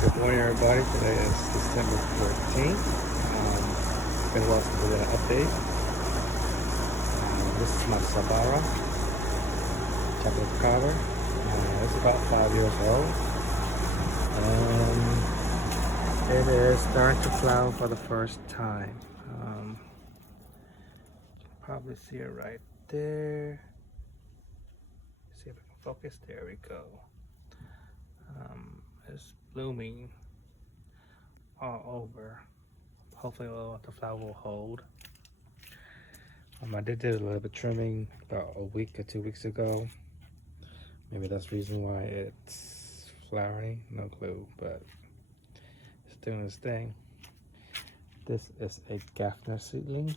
Good morning, everybody. Today is December 14th. It's been a while since we did an update. This is my Sabara chocolate cover. It's about 5 years old. And it is starting to flower for the first time. You can probably see it right there. See if we can focus. There we go. It's blooming all over. Hopefully the flower will hold. I did a little bit trimming about a week or 2 weeks ago. Maybe that's the reason why it's flowering, no clue, but it's doing its thing. This is a Gaffner seedling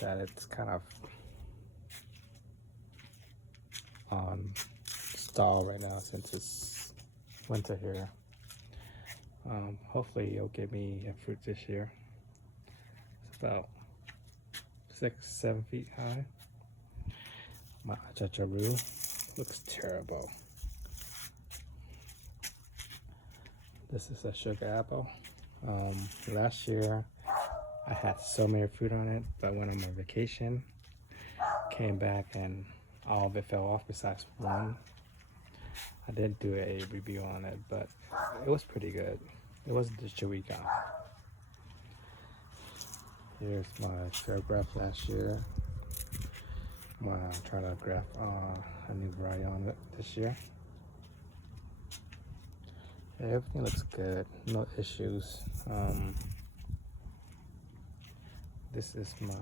that it's kind of on stall right now since it's winter here. Hopefully it'll give me a fruit this year. It's about 6-7 feet high. My Achacharu looks terrible. This is a sugar apple. Last year I had so many fruit on it, but I went on my vacation, came back and all of it fell off besides one. I did do a review on it, but it was pretty good. It wasn't the chewy kind. Here's my photograph last year. I'm trying to graft a new variety on it this year. Yeah, everything looks good, no issues. This is my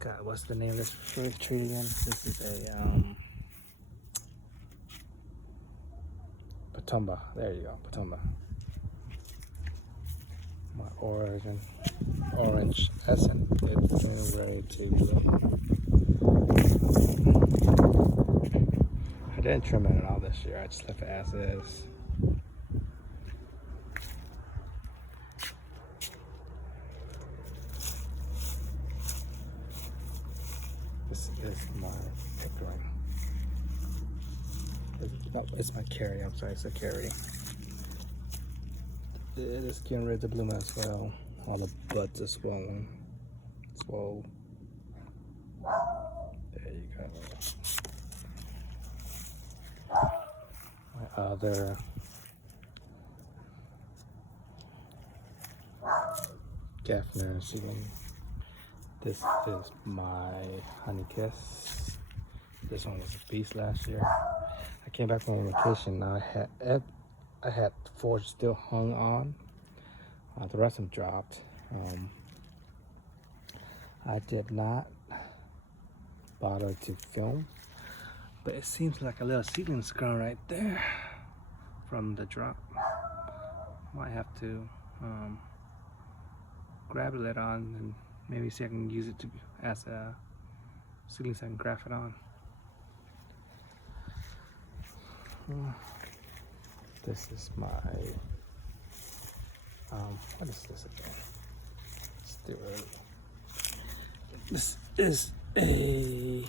God, what's the name of this fruit tree again? This is a Patumba. There you go, Patumba. My orange essence. It's ready to bloom. I didn't trim it at all this year. I just left it as is. This is my pickering. It's my carry. I'm sorry, it's a carry. It is getting ready to bloom as well. All the buds are swollen. Swole. There you go. My other Gaffner seedling. This is my Honey Kiss. This one was a beast last year. I came back from vacation. I had 4 still hung on. The rest of them dropped. I did not bother to film, but it seems like a little seedling's grown right there from the drop. Might have to grab it later on and maybe see if I can use it as a seedling so I can graft it on. This is my what is this again? Let's do it. This is a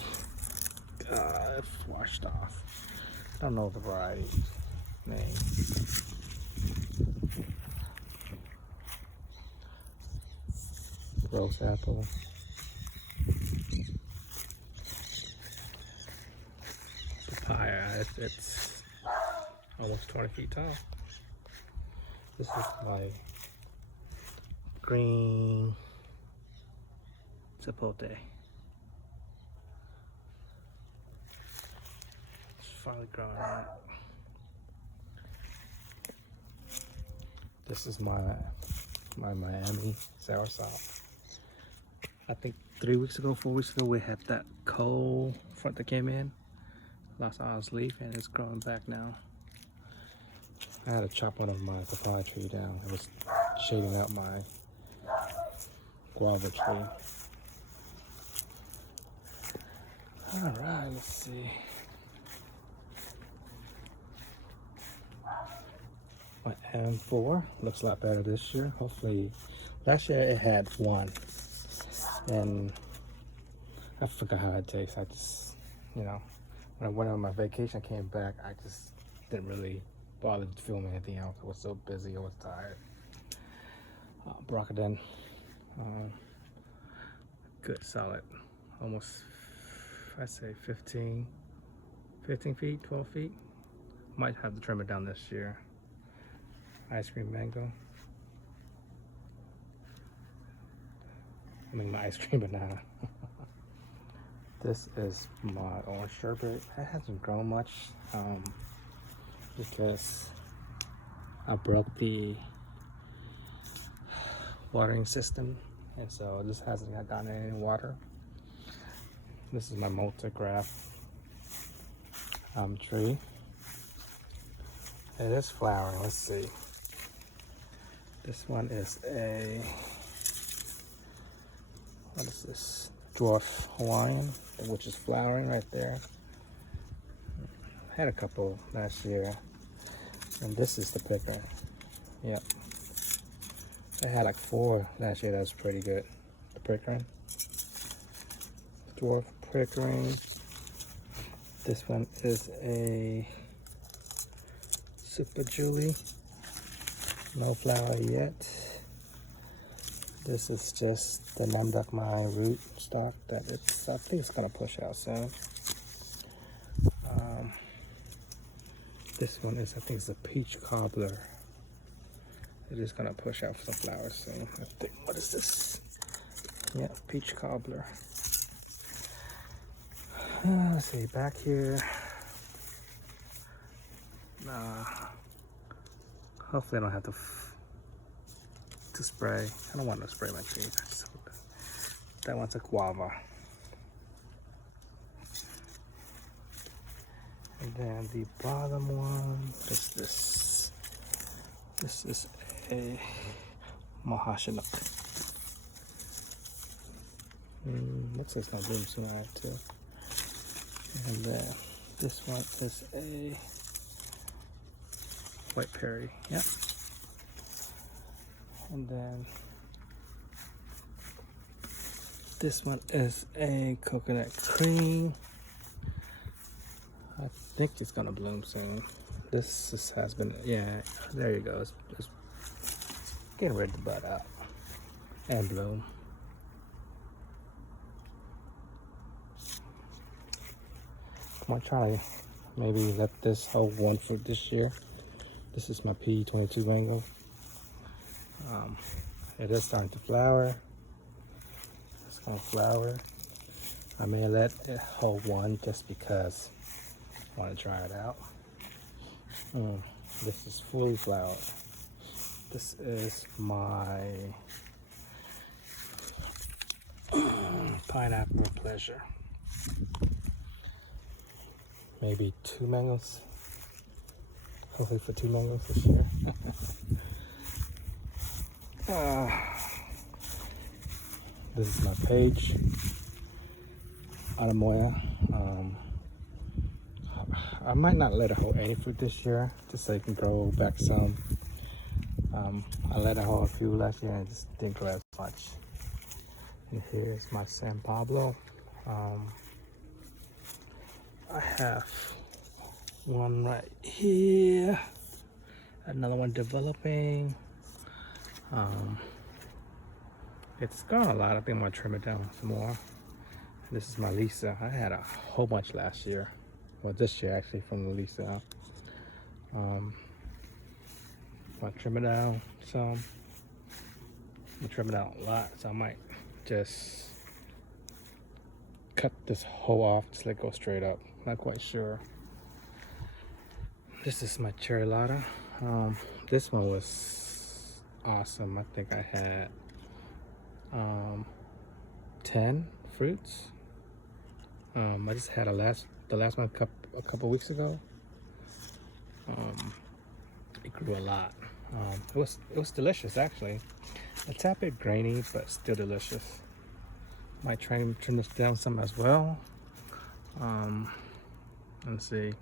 it washed off. I don't know the variety name. Rose apple. Papaya. It's almost 20 feet tall. This is my green zapote. It's finally growing out. This is my Miami soursop. I think 3 weeks ago, 4 weeks ago, we had that cold front that came in. Lost all its leaf and it's growing back now. I had to chop one of my papaya tree down. It was shading out my guava tree. Alright, let's see. My M4 looks a lot better this year. Hopefully, last year it had 1. And I forgot how it tastes. I just, when I went on my vacation, I came back, I just didn't really bother filming anything else. I was so busy, I was tired. Brocodon, good solid, almost, I'd say 15 feet, 12 feet. Might have to trim it down this year. Ice cream mango. I mean my ice cream banana. This is my orange sherbet. It hasn't grown much because I broke the watering system, and so this hasn't gotten any water. This is my multigraph tree. It is flowering. Let's see. This one is a, what is this? Dwarf Hawaiian, which is flowering right there. I had a couple last year, and this is the picker. Yep. I had like 4 last year. That was pretty good. The Pickering. Dwarf Pickering. This one is a Super Julie. No flower yet. This is just the Namdakmai root stock that I think it's gonna push out soon. This one is, I think it's a peach cobbler. It is gonna push out some flowers soon. I think, what is this? Yeah, peach cobbler. Let's see, back here. Hopefully I don't have to spray. I don't want to spray my trees. That one's a guava. And then the bottom one is this. This is a Mahashinook. Looks like it's gonna bloom soon, too. And then this one is a White Perry. Yep. And then this one is a Coconut Cream. I think it's gonna bloom soon. This has been, yeah, there you go. It's getting ready to bud out and bloom. I'm gonna try to maybe let this hold one fruit this year. This is my P22 mango. It is starting to flower. It's gonna flower. I may let it hold one just because I want to try it out. This is fully flowered. This is my Pineapple Pleasure. Maybe 2 mangoes. Hopefully for 2 mangoes this year. This is my Page Anamoya. I might not let it hold any fruit this year, just so it can grow back some. I let it hold a few last year and it just didn't grow as much. And here's my San Pablo. I have one right here, another one developing. It's gone a lot. I think I'm gonna trim it down some more. This is my Lisa. I had a whole bunch last year, well this year actually, from the Lisa. I'm gonna trim it down some. I'm gonna trim it out a lot, so I might just cut this whole off, just let it go straight up. Not quite sure. This is my Cherry Lotta. This one was awesome. I think I had 10 fruits. I just had the last one a couple weeks ago. It grew a lot. It was delicious actually. A tad bit grainy, but still delicious. Might try and trim this down some as well. Let's see.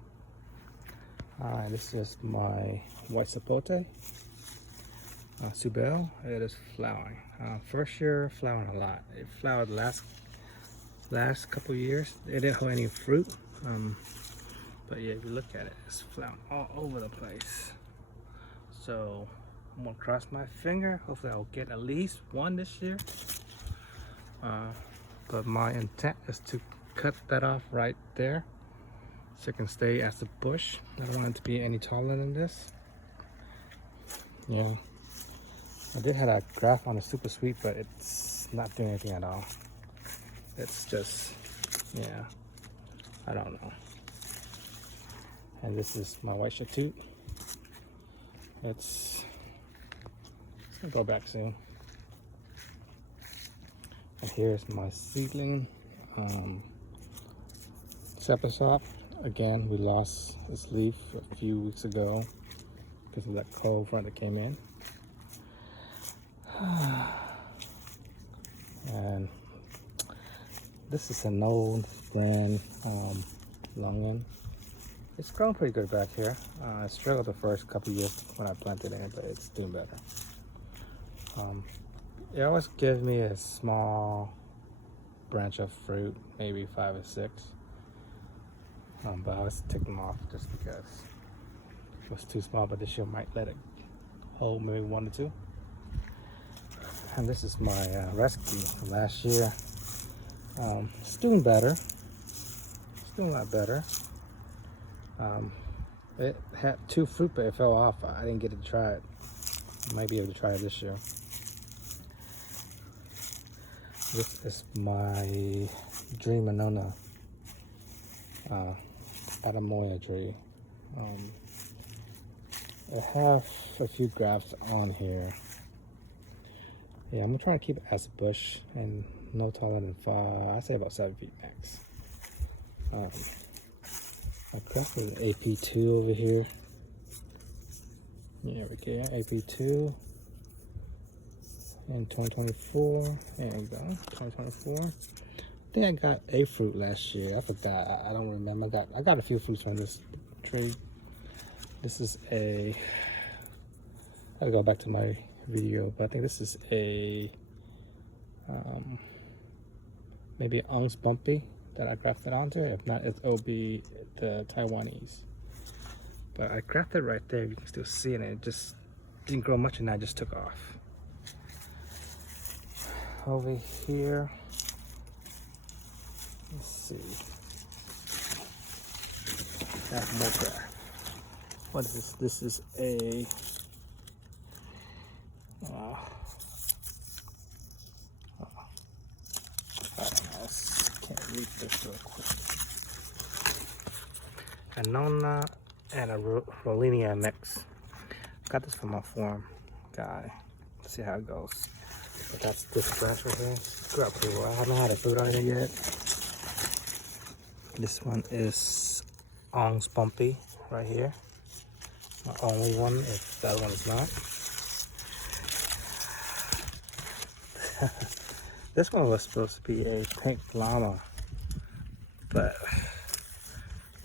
This is my white sapote. Subel. It is flowering. First year flowering a lot. It flowered last couple years. It didn't hold any fruit. But yeah, if you look at it, it's flat all over the place. So I'm gonna cross my finger. Hopefully I'll get at least one this year. But my intent is to cut that off right there so it can stay as a bush. I don't want it to be any taller than this. Yeah, I did have a graft on the super sweet, but it's not doing anything at all. It's just, yeah, I don't know. And this is my white Shatut. It's gonna go back soon. And here's my seedling, Sepasop. Again, we lost this leaf a few weeks ago because of that cold front that came in. And this is an old brand, Longin. It's grown pretty good back here. I struggled the first couple years when I planted it, but it's doing better. It always gives me a small branch of fruit, maybe 5 or 6. But I always take them off just because it was too small, but this year might let it hold maybe 1 or 2. And this is my rescue from last year. It's doing better. It's doing a lot better. It had 2 fruit, but it fell off. I didn't get to try it. I might be able to try it this year. This is my Dream Monona Adamoya tree. I have a few grafts on here. Yeah, I'm gonna try to keep it as a bush and no taller than 5. I say about 7 feet max. I crafted an AP2 over here. Yeah, we go. AP2 in 2024. There you go, 2024. I think I got a fruit last year. I forgot. I don't remember. I got a few fruits from this tree. This is I gotta go back to my video, but I think this is a maybe Ang's Bumpy that I crafted onto. If not, it'll be the Taiwanese. But I crafted right there. You can still see it. It just didn't grow much, and I just took off. Over here, let's see. I have more graft. What is this? This is a I don't know. Can't read this real quick. A Nona and a Rollinia mix. Got this from my forum guy. Let's see how it goes. But that's this grass right here. Grew up pretty well. I haven't had a fruit on it yet. This one is Ang's Bumpy right here. My only one, if that one is not. This one was supposed to be a pink llama, but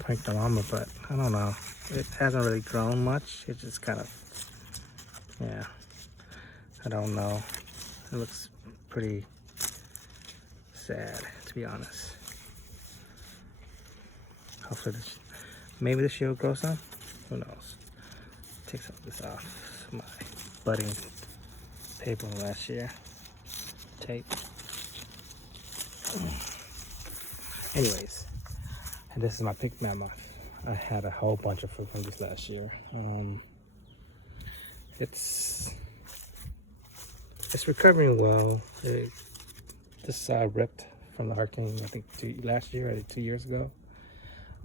I don't know. It hasn't really grown much. It just kind of, yeah, I don't know. It looks pretty sad, to be honest. Hopefully, maybe this year will grow some. Who knows? Take some of this off. My budding paper last year. Tape. Anyways, and this is my pink mammoth. I had a whole bunch of fruit from this last year. It's recovering well. This side ripped from the hurricane, I think last year or 2 years ago.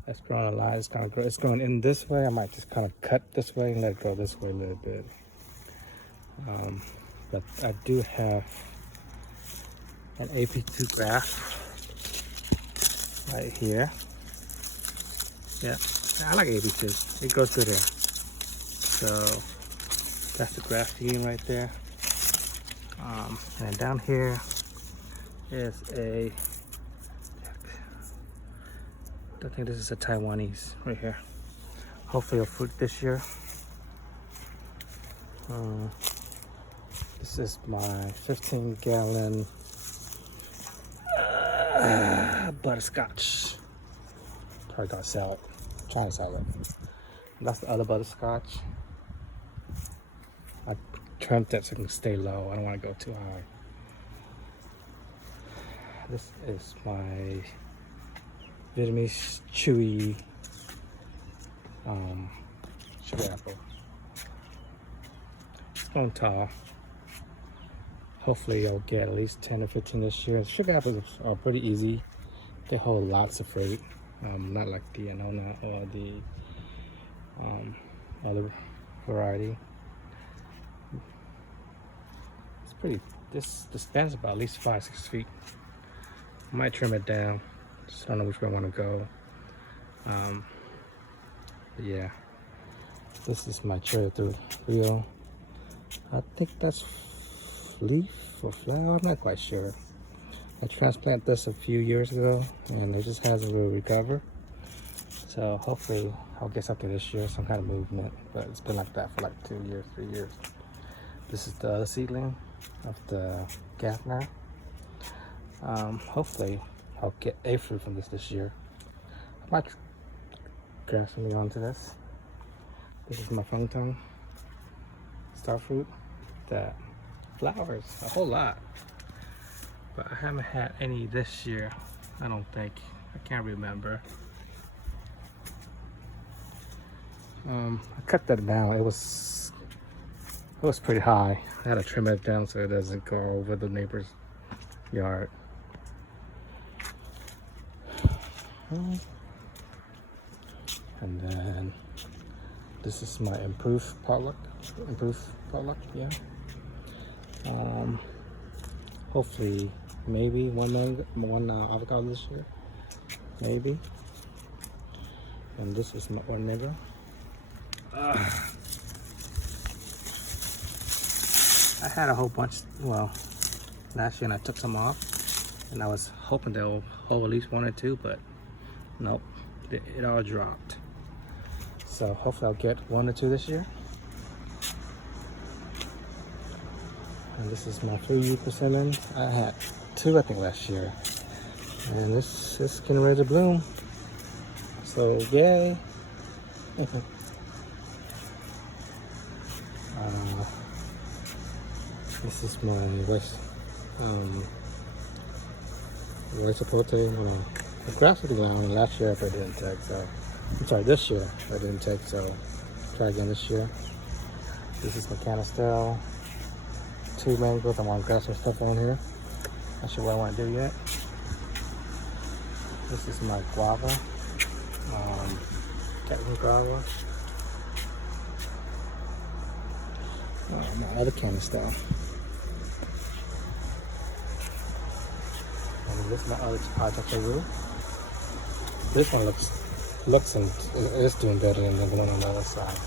It's growing a lot. It's growing in this way. I might just kind of cut this way and let it go this way a little bit. But I do have an AP2 graft right here. Yeah, I like AP2. It goes good here. So that's the graphene right there. And down here is I think this is a Taiwanese right here. Hopefully a fruit this year. This is my 15-gallon butterscotch. Probably gonna sell it. trying to sell it. That's the other butterscotch. I trimmed it so it can stay low. I don't want to go too high. This is my Vietnamese chewy sugar apple. It's going tall. Hopefully I'll get at least 10 or 15 this year. Sugar apples are pretty easy. They hold lots of fruit. Not like the Annona or the other variety. It's pretty, this stands about at least 5-6 feet. I might trim it down. Just don't know which way I want to go. But yeah, this is my cherry Rio. I think that's leaf or flower, I'm not quite sure. I transplanted this a few years ago and it just hasn't really recovered. So hopefully I'll get something this year, some kind of movement, but it's been like that for like 2 years, 3 years. This is the other seedling of the Gaffner. Hopefully I'll get a fruit from this year. I might grab something onto this. This is my Fung Tung star fruit that flowers a whole lot, but I haven't had any this year. I don't think. I can't remember. I cut that down. It was pretty high. I had to trim it down so it doesn't go over the neighbor's yard. And then this is my improved potluck. Yeah. Hopefully, maybe one avocado this year, maybe. And this is my one mango. I had a whole bunch, well, last year, and I took some off, and I was hoping they'll hold at least 1 or 2, but nope, it all dropped. So hopefully I'll get 1 or 2 this year. And this is my 3 persimmon. I had 2, I think, last year, and this is getting ready to bloom. So yay! This is my rice sapote. The grass was growing last year, but I didn't take. So I'm sorry, this year I didn't take. So try again this year. This is my canistel. 2 mangoes. I want to grab some stuff on here. Not sure what I want to do yet. This is my guava. Captain guava. My other canistel. And this is my other Chacharu. This one looks and is doing better than the one on the other side.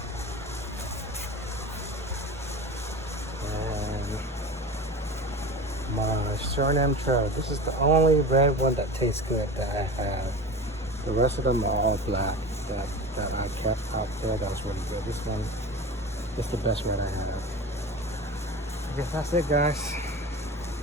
And my Suriname Trail. This is the only red one that tastes good that I have. The rest of them are all black that I kept out there. That was really good. This one is the best red I have. I guess that's it, guys.